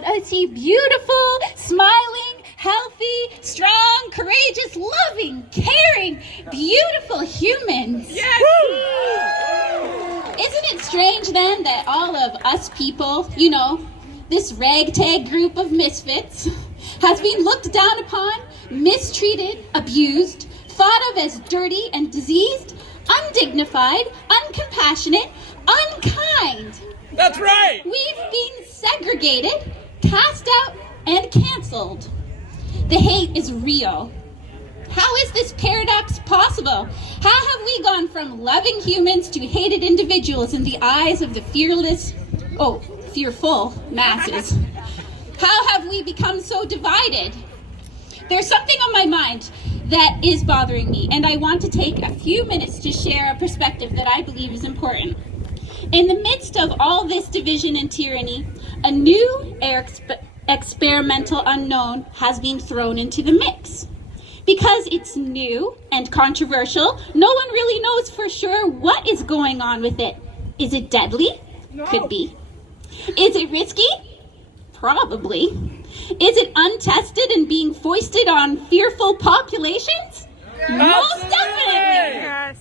proud to see beautiful, smiling, healthy, strong, courageous, loving, caring, beautiful humans. Yes! Isn't it strange then that all of us people, you know, this ragtag group of misfits, has been looked down upon, mistreated, abused, thought of as dirty and diseased, undignified, uncompassionate, unkind. That's right! We've been segregated, cast out, and canceled. The hate is real. How is this paradox possible? How have we gone from loving humans to hated individuals in the eyes of the fearful masses? How have we become so divided? There's something on my mind that is bothering me, and I want to take a few minutes to share a perspective that I believe is important. In the midst of all this division and tyranny, a new experimental unknown has been thrown into the mix. Because it's new and controversial, no one really knows for sure what is going on with it. Is it deadly? No. Could be. Is it risky? Probably. Is it untested and being foisted on fearful populations? Most definitely. Yes.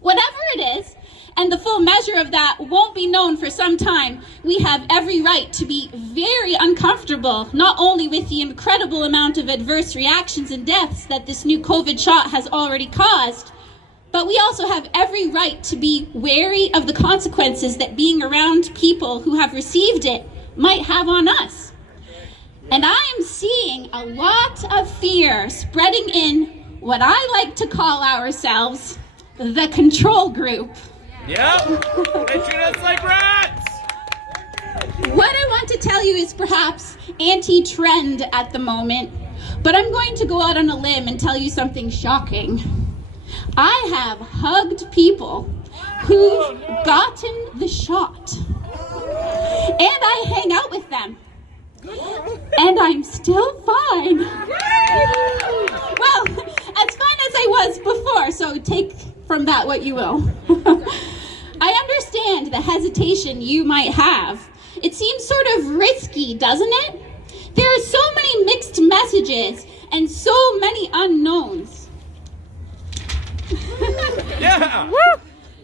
Whatever it is, and the full measure of that won't be known for some time, we have every right to be very uncomfortable, not only with the incredible amount of adverse reactions and deaths that this new COVID shot has already caused, but we also have every right to be wary of the consequences that being around people who have received it might have on us. And I am seeing a lot of fear spreading in what I like to call ourselves the control group. Yep. They treat us like rats. What I want to tell you is perhaps anti-trend at the moment, but I'm going to go out on a limb and tell you something shocking. I have hugged people who've gotten the shot, and I hang out with them, and I'm still fine. Well, as fine as I was before, so take from that what you will. I understand the hesitation you might have. It seems sort of risky, doesn't it? There are so many mixed messages and so many unknowns. Yeah.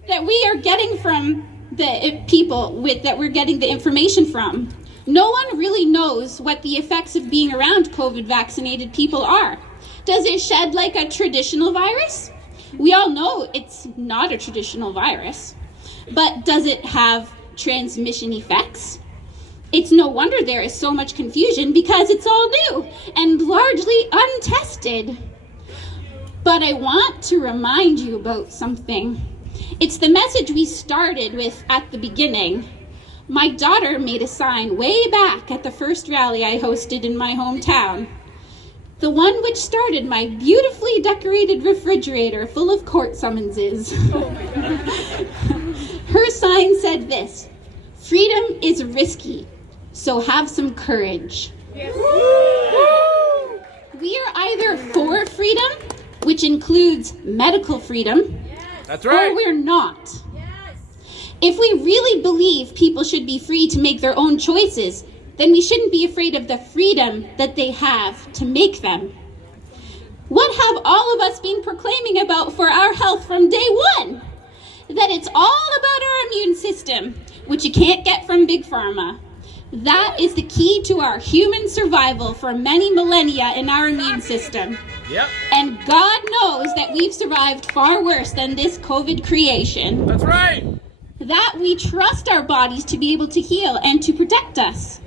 That we are getting from the people that we're getting the information from. No one really knows what the effects of being around COVID vaccinated people are. Does it shed like a traditional virus? We all know it's not a traditional virus. But does it have transmission effects? It's no wonder there is so much confusion because it's all new and largely untested. But I want to remind you about something. It's the message we started with at the beginning. My daughter made a sign way back at the first rally I hosted in my hometown. The one which started my beautifully decorated refrigerator full of court summonses. Her sign said this: freedom is risky, so have some courage. Yes. We are either for freedom, which includes medical freedom, That's right. or we're not. If we really believe people should be free to make their own choices, then we shouldn't be afraid of the freedom that they have to make them. What have all of us been proclaiming about for our health from day one? That it's all about our immune system, which you can't get from Big Pharma. That is the key to our human survival for many millennia in our immune system. Yep. And God knows that we've survived far worse than this COVID creation. That's right. That we trust our bodies to be able to heal and to protect us.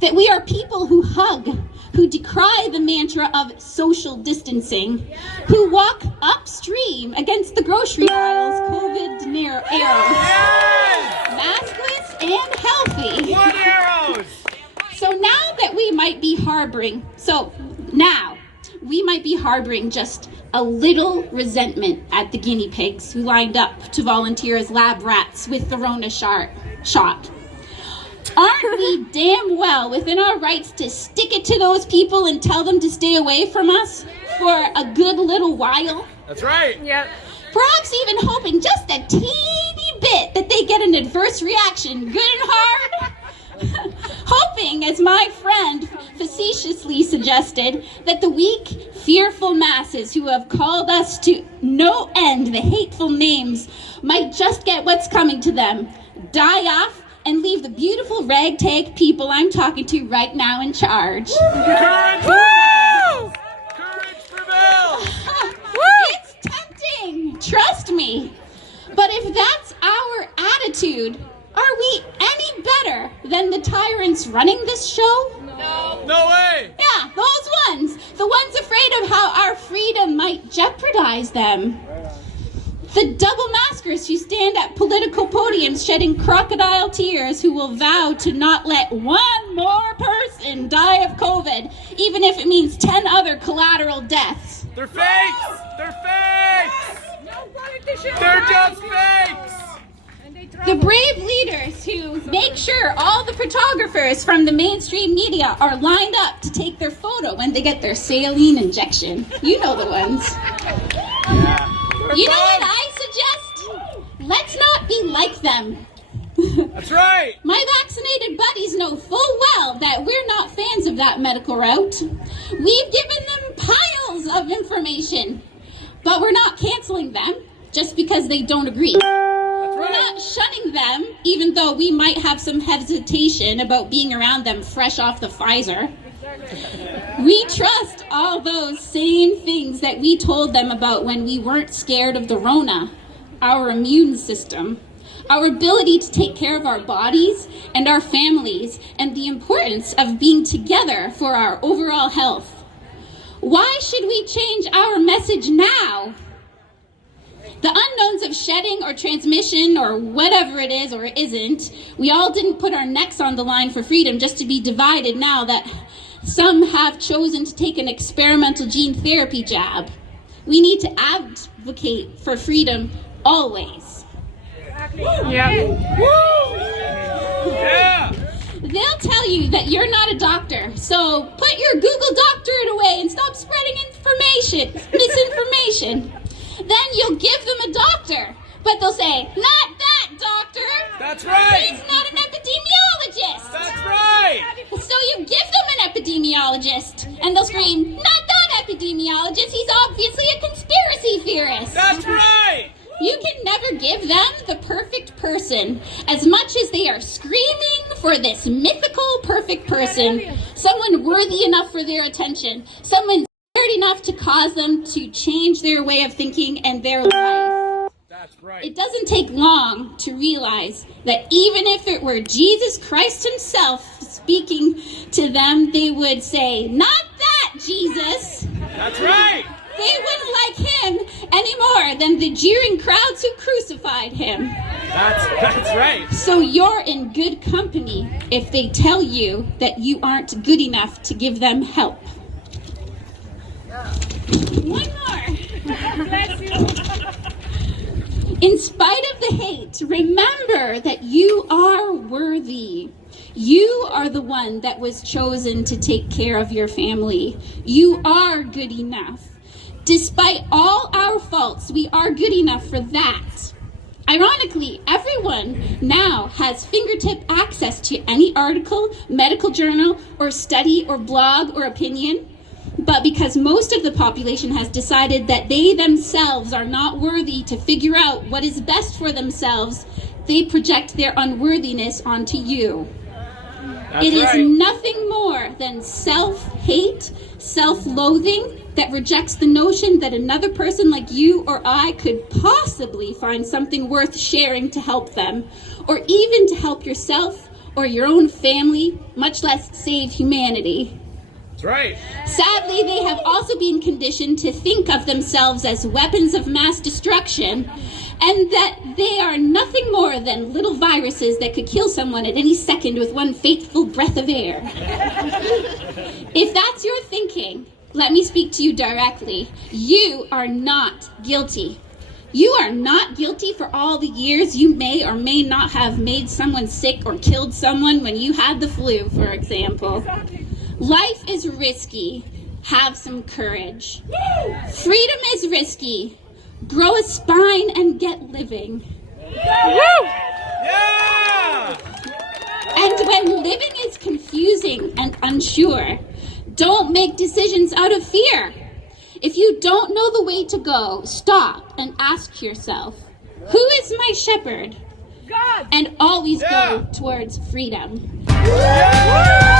That we are people who hug, who decry the mantra of social distancing, who walk upstream against the grocery aisles COVID arrows. Yes. Maskless and healthy. One arrows. So now that we might be harboring just a little resentment at the guinea pigs who lined up to volunteer as lab rats with the Rona shot. Aren't we damn well within our rights to stick it to those people and tell them to stay away from us for a good little while? That's right. Yep. Perhaps even hoping just a teeny bit that they get an adverse reaction good and hard. hoping, as my friend facetiously suggested, that the weak, fearful masses who have called us to no end the hateful names might just get what's coming to them, die off, and leave the beautiful ragtag people I'm talking to right now in charge. Courage prevails! Courage prevails! It's tempting, trust me. But if that's our attitude, are we any better than the tyrants running this show? No way! Yeah, those ones. The ones afraid of how our freedom might jeopardize them. The double maskers who stand at political podiums shedding crocodile tears, who will vow to not let one more person die of COVID, even if it means 10 other collateral deaths. They're fakes! They're fakes! They're just fakes! The brave leaders who make sure all the photographers from the mainstream media are lined up to take their photo when they get their saline injection. You know the ones. You know what I suggest? Let's not be like them. That's right! My vaccinated buddies know full well that we're not fans of that medical route. We've given them piles of information, but we're not canceling them just because they don't agree. We're not shunning them, even though we might have some hesitation about being around them fresh off the Pfizer. We trust all those same things that we told them about when we weren't scared of the Rona, our immune system, our ability to take care of our bodies and our families, and the importance of being together for our overall health. Why should we change our message now? The unknowns of shedding or transmission or whatever it is or isn't, we all didn't put our necks on the line for freedom just to be divided now that some have chosen to take an experimental gene therapy jab. We need to advocate for freedom always. Yeah! They'll tell you that you're not a doctor, so put your Google doctorate away and stop spreading misinformation. Then you'll give them a doctor, but they'll say, not that doctor. That's right! He's not an epidemiologist. That's right! So you give them an epidemiologist, and they'll scream, not that epidemiologist, he's obviously a conspiracy theorist. That's right! You can never give them the perfect person, as much as they are screaming for this mythical perfect person, someone worthy enough for their attention, someone scared enough to cause them to change their way of thinking and their life. That's right. It doesn't take long to realize that even if it were Jesus Christ himself speaking to them, they would say, not that, Jesus. That's right. They wouldn't like him any more than the jeering crowds who crucified him. That's right. So you're in good company if they tell you that you aren't good enough to give them help. One more. Bless you. In spite of the hate, remember that you are worthy. You are the one that was chosen to take care of your family. You are good enough. Despite all our faults, we are good enough for that. Ironically, everyone now has fingertip access to any article, medical journal, or study, or blog, or opinion. But because most of the population has decided that they themselves are not worthy to figure out what is best for themselves, they project their unworthiness onto you. It is nothing more than self-hate, self-loathing that rejects the notion that another person like you or I could possibly find something worth sharing to help them, or even to help yourself or your own family, much less save humanity. That's right. Sadly, they have also been conditioned to think of themselves as weapons of mass destruction, and that they are nothing more than little viruses that could kill someone at any second with one fateful breath of air. If that's your thinking, let me speak to you directly. You are not guilty. You are not guilty for all the years you may or may not have made someone sick or killed someone when you had the flu, for example. Life is risky. Have some courage. Freedom is risky. Grow a spine and get living. Yeah! And when living is confusing, unsure. Don't make decisions out of fear. If you don't know the way to go, stop and ask yourself, who is my shepherd? God! And always go towards freedom. Yeah!